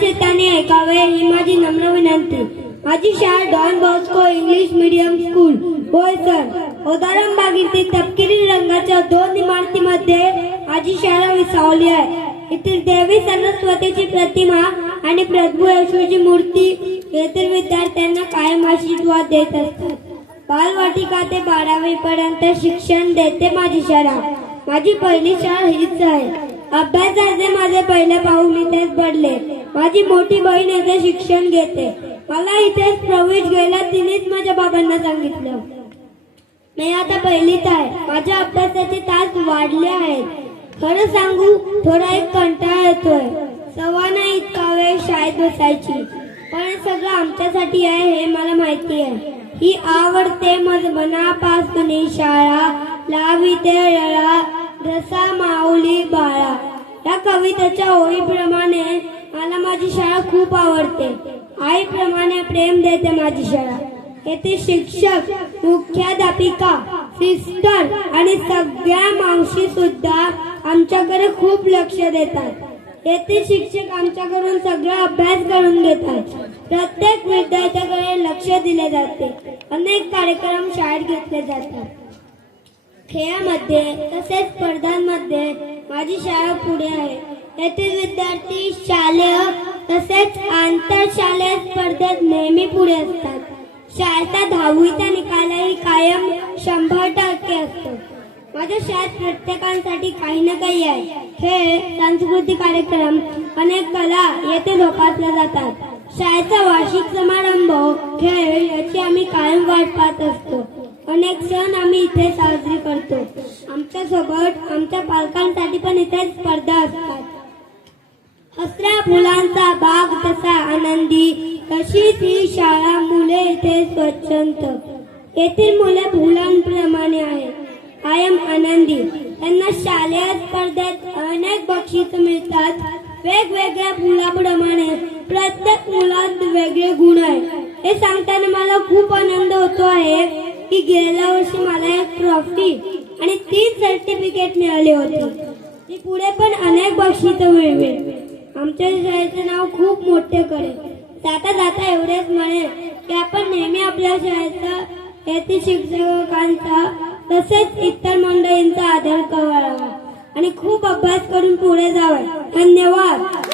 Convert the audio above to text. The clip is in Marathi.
चेताने ऐकावे ही माझी नम्र विनंती। माझी शाळा Don Bosco English medium school Boisar उदाहरण येथील तपकिरी रंगाच्या 2 इमारतीमध्ये माझी शाळा विसावली आहे। येथील देवी सरस्वतीची प्रतिमा आणि प्रभू येशूची मूर्ती येथील विद्यार्थ्यांना कायम आशीर्वाद देत असतात। बालवाटिका ते 12वी पर्यंत शिक्षण देते माझी शाळा। माझी पहिली शाळा हीच आहे। अभ्यासाचे माझे पहिले पाऊल इथेच पडले। माझी मोठी बहीण येथे शिक्षण घेते। मला इथेच प्रवेश घ्यायला तिनेच माझ्या बाबांना सांगितलं। मी आता पहिलीत आहे। माझ्या अभ्यासाचे तास वाढले आहेत। खरं सांगू थोडा एक कंटाळा येतोय। सवाना इतका वेळ शाळेत बसायची, पण सगळं आमच्यासाठी आहे हे मला माहिती आहे। ही आवडते मनापासून शाळा लाविते रळा रसा माऊली बाळा या कवितेच्या ओळीप्रमाणे मला माझी शाळा खूप आवडते। आईप्रमाणे प्रेम देते माझी शाळा। येथे शिक्षक, मुख्याध्यापिका, सिस्टर आणि सगळ्या मावशी सुद्धा आमच्याकडे खूप लक्ष देतात। येथे शिक्षक आमच्याकडून सगळा अभ्यास करून घेतात। प्रत्येक विद्यार्थ्याकडे लक्ष दिले जाते। अनेक कार्यक्रम शाळेत घेतले जातात। खेळामध्ये तसेच स्पर्धांमध्ये माझी शाळा पुढे आहे। येथील विद्यार्थी शालेय तसेच आंतरशालेय स्पर्धेत नेहमी पुढे असतात। शाळेचा 10वीचा निकालही कायम 100% असतो। माझ्या शाळेत प्रत्येकांसाठी काही ना काही आहे। खेळ, सांस्कृतिक कार्यक्रम, अनेक कला येथे जोपासल्या जातात। शाळेचा वार्षिक समारंभ, खेळ याची आम्ही कायम वाट पाहत असतो। अनेक सण आम्ही इथे साजरी करतो। आमच्या सोबत आमच्या पालकांसाठी पण इथे स्पर्धा असतात। हसऱ्या फुलांचा बाग तसा आनंदी, तशीच ही शाळा मुले इथे स्वच्छंद। येथील मुले फुलांप्रमाणे आहेत, कायम आनंदी। त्यांना शालेय स्पर्धेत अनेक बक्षीस मिळतात। वेगवेगळ्या फुलाप्रमाणे प्रत्येक मुलात वेगळे गुण आहेत। हे सांगताना मला खूप आनंद होतो आहे की गेल्या वर्षी मला एक ट्रॉफी आणि 3 सर्टिफिकेट मिळाले होते। ती पुढे पण अनेक बक्षिसे मिळवेल। आमच्या शाळेचे नाव खूप मोठे करेल। जाता जाता एवढेच म्हणेल की आपण नेहमी आपल्या शाळेचा येथील शिक्षकांचा तसेच इतर मंडळींचा आदर करावा आणि खूप अभ्यास करून पुढे जावे। धन्यवाद।